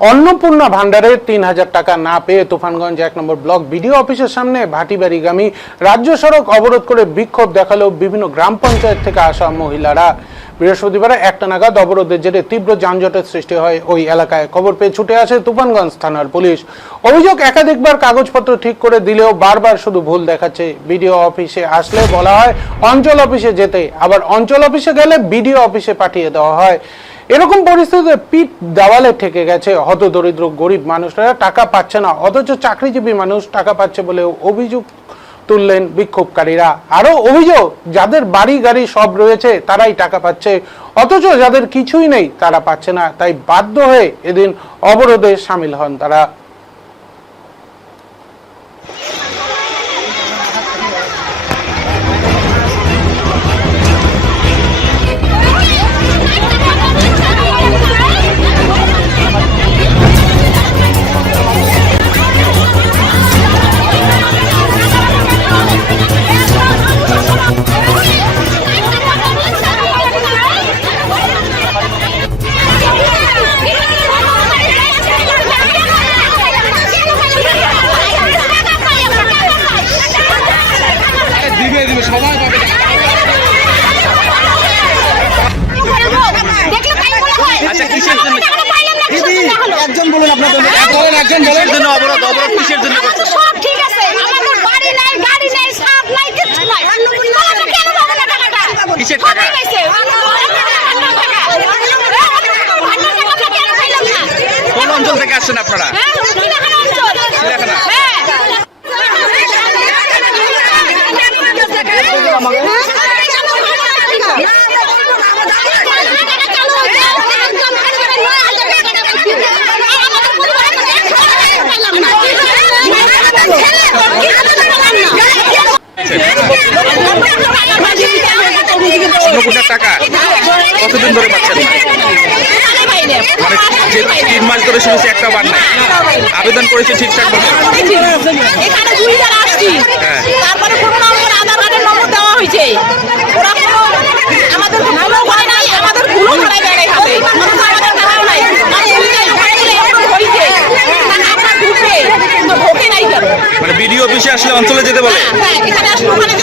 অন্নপূর্ণা ভান্ডারের ৩,০০০ টাকা না পেয়ে তুফানগঞ্জ ১ নম্বর ব্লক বিডিও অফিসের সামনে ভাটিবাড়িগামী রাজ্য সড়ক অবরোধ করে বিক্ষোভ দেখালো বিভিন্ন গ্রাম পঞ্চায়েত থেকে আসা মহিলারা। বৃহস্পতিবার ১টা নাগাদ অবরোধের জেরে তীব্র যানজটের সৃষ্টি হয় ওই এলাকায়। খবর পেয়ে ছুটে আসে তুফানগঞ্জ থানার পুলিশ। অভিযোগ, একাধিকবার কাগজপত্র ঠিক করে দিলেও বারবার শুধু ভুল দেখাচ্ছে। বিডিও অফিসে আসলে বলা হয় অঞ্চল অফিসে যেতে, আবার অঞ্চল অফিসে গেলে বিডিও অফিসে পাঠিয়ে দেওয়া হয়। এরকম পরিস্থিতিতে পিঠ দেওয়ালে ঠেকে গেছে হতদরিদ্র গরিব মানুষরা, টাকা পাচ্ছে না, অথচ চাকরিজীবী মানুষ টাকা পাচ্ছে বলেও অভিযোগ তুললেন বিক্ষোভকারীরা। আরো অভিযোগ, যাদের বাড়ি গাড়ি সব রয়েছে তারাই টাকা পাচ্ছে, অথচ যাদের কিছুই নেই তারা পাচ্ছে না। তাই বাধ্য হয়ে এদিন অবরোধে সামিল হন তারা। আচ্ছা, কিসের জন্য একজন বলুন, আপনাদের একজন বলেন জন্য অবরোধ কিসের জন্য করছেন? সব ঠিক আছে, আমাদের বাড়ি নাই, গাড়ি নাই, সাপ নাই, কিছু নাই। তাহলে কেন পাবো না টাকাটা? কিসের টাকা? সবই পাইছে। কোন অঞ্চল থেকে আসছেন আপনারা? চিড়িয়াখানা অঞ্চল। চিড়িয়াখানা? অন্নপূর্ণার টাকা কতদিন ধরে পাচ্ছেন? মানে 3 মাস ধরে শুনেছি একটা বার নাই। আবেদন করেছে ঠিকঠাক মতো? এখানে 2 বার আসছি, তারপরে কোনো নম্বর আধার কার্ডের নম্বর দেওয়া হয়েছে। ওরা কোনো আমাদের কোনো হয় নাই, আমাদের কোনো হারাই যায় নাই হাতে। আমাদের টাকাও নাই। মানে বিডিও অফিসে আসলে অঞ্চলে যেতে বলে? হ্যাঁ, এখানে আসলে ওখানে